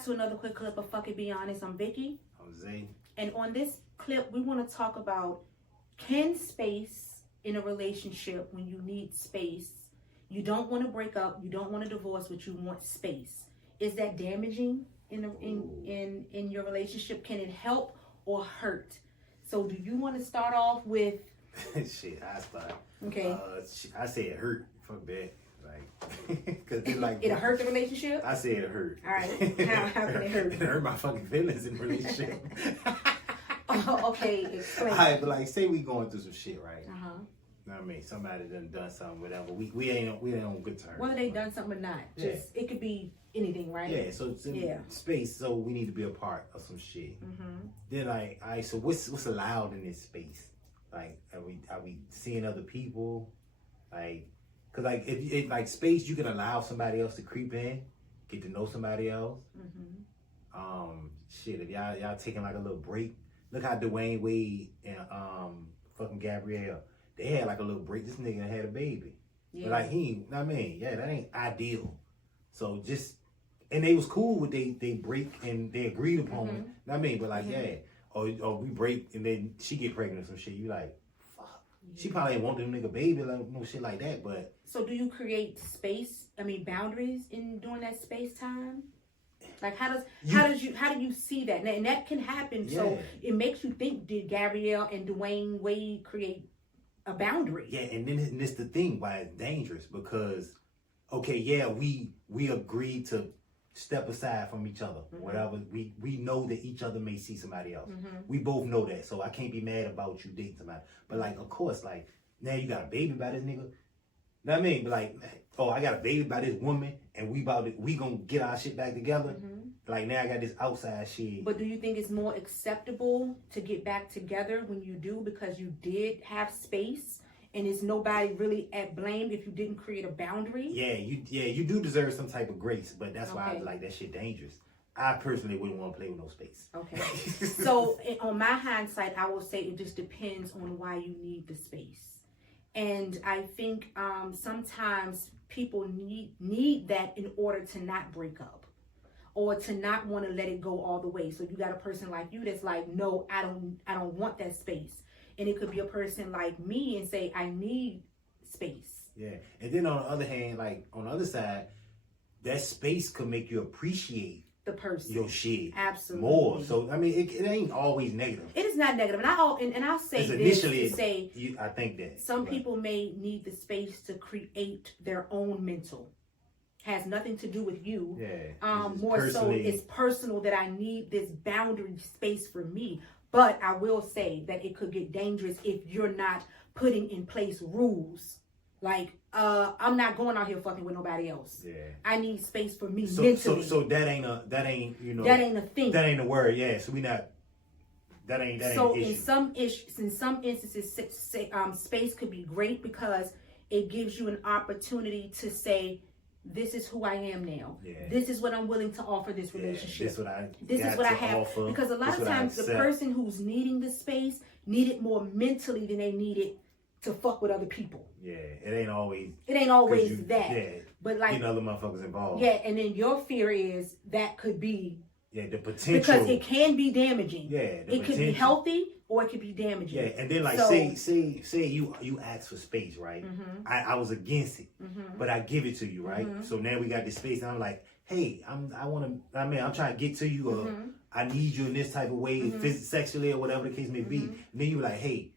back to another quick clip of Fuck It, Be Honest. I'm Vicki. I'm Zay. And on this clip, we want to talk about, can space in a relationship, when you need space, you don't want to break up, you don't want to divorce, but you want space. Is that damaging in your relationship? Can it help or hurt? So do you want to start off with... Shit, I start. Okay. I say it hurt. Fuck that. Like, cause it like it'll hurt the relationship. I say it hurt. All right. How can it hurt? It hurt my fucking feelings in the relationship. Okay, explain. All right, but like, say we going through some shit, right? Uh huh. You know what I mean? Somebody done something, whatever. We ain't on good terms. Whether they done something or not, just it could be anything, right? Yeah. So it's in space. So we need to be a part of some shit. Mm-hmm. Then like, all right. So what's allowed in this space? Like, are we seeing other people? Like, cause like if like space, you can allow somebody else to creep in, get to know somebody else. Mm-hmm. Shit. If y'all taking like a little break, look how Dwayne Wade and fucking Gabrielle, they had like a little break. This nigga had a baby. Yeah. But like that ain't ideal. So just, and they was cool with they break and they agreed upon it. Know what I mean? But like or we break and then she get pregnant or some shit. You like, fuck. She probably ain't want them nigga baby, like no shit like that. But so do you create space? I mean, boundaries in doing that space time? Like how do you see that? And that can happen. Yeah. So it makes you think, did Gabrielle and Dwayne Wade create a boundary? Yeah, and then this the thing why it's dangerous, because we agreed to step aside from each other. Whatever, we know that each other may see somebody else. We both know that, so I can't be mad about you dating somebody. But like, of course, like, now you got a baby by this nigga. Know what I mean? But like, oh, I got a baby by this woman, and we gonna get our shit back together. Like, now I got this outside shit. But do you think it's more acceptable to get back together when you do, because you did have space, and it's nobody really at blame if you didn't create a boundary? Yeah, you do deserve some type of grace, but that's why I like that shit dangerous. I personally wouldn't want to play with no space. Okay. So on my hindsight, I will say it just depends on why you need the space. And I think sometimes people need that in order to not break up, or to not want to let it go all the way. So you got a person like you that's like, no, I don't want that space. And it could be a person like me and say, I need space. Yeah. And then on the other hand, like on the other side, that space could make you appreciate the person, your shit, absolutely more. So I mean, it ain't always negative. It is not negative, and I'll say this to say, I think that some people may need the space to create their own mental. Has nothing to do with you. Yeah. More so, it's personal that I need this boundary space for me. But I will say that it could get dangerous if you're not putting in place rules. Like, I'm not going out here fucking with nobody else. Yeah. I need space for me mentally. So that ain't you know, that ain't a thing. That ain't a word. Yeah. So we not. That ain't so an issue. in some instances, space could be great because it gives you an opportunity to say, this is who I am now. Yeah. This is what I'm willing to offer this relationship. This is what I have. Offer. Because a lot of times the person who's needing the space need it more mentally than they need it to fuck with other people. Yeah, it ain't always that. Yeah, but like, you know, other motherfuckers involved. Yeah, and then your fear is that could be the potential, because it can be damaging. Yeah, it could be healthy or it could be damaging. Yeah, and then like say you ask for space, right? I was against it, but I give it to you, right? So now we got this space, and I'm like, hey, I'm trying to get to you, or I need you in this type of way, sexually or whatever the case may be. And then you like, hey,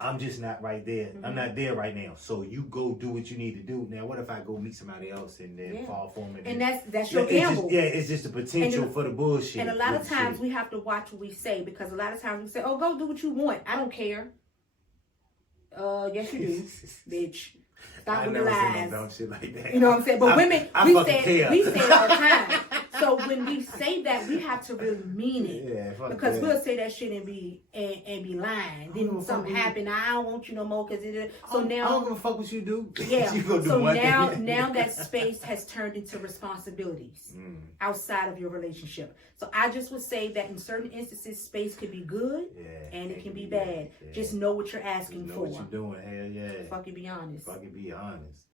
I'm just not right there. I'm not there right now. So you go do what you need to do. Now, what if I go meet somebody else and then fall for them? And that's your gamble. It's just the potential for the bullshit. And a lot of times we have to watch what we say, because a lot of times we say, oh, go do what you want. I don't care. Yes, you do, bitch. Stop with the lies. No dumb shit like that. You know what I'm saying? But women, we say it all the time. So when we say that, we have to really mean it, because we'll say that shit and be lying. Then something happen. I don't want you no more because it. So now I don't give a fuck what you do. Yeah. You go do so one now thing. now that space has turned into responsibilities outside of your relationship. So I just would say that in certain instances, space could be good and it can be bad. Just know what you're asking for. Know what you're doing. Hell yeah. Fuck it, be honest. Fuck it, be honest.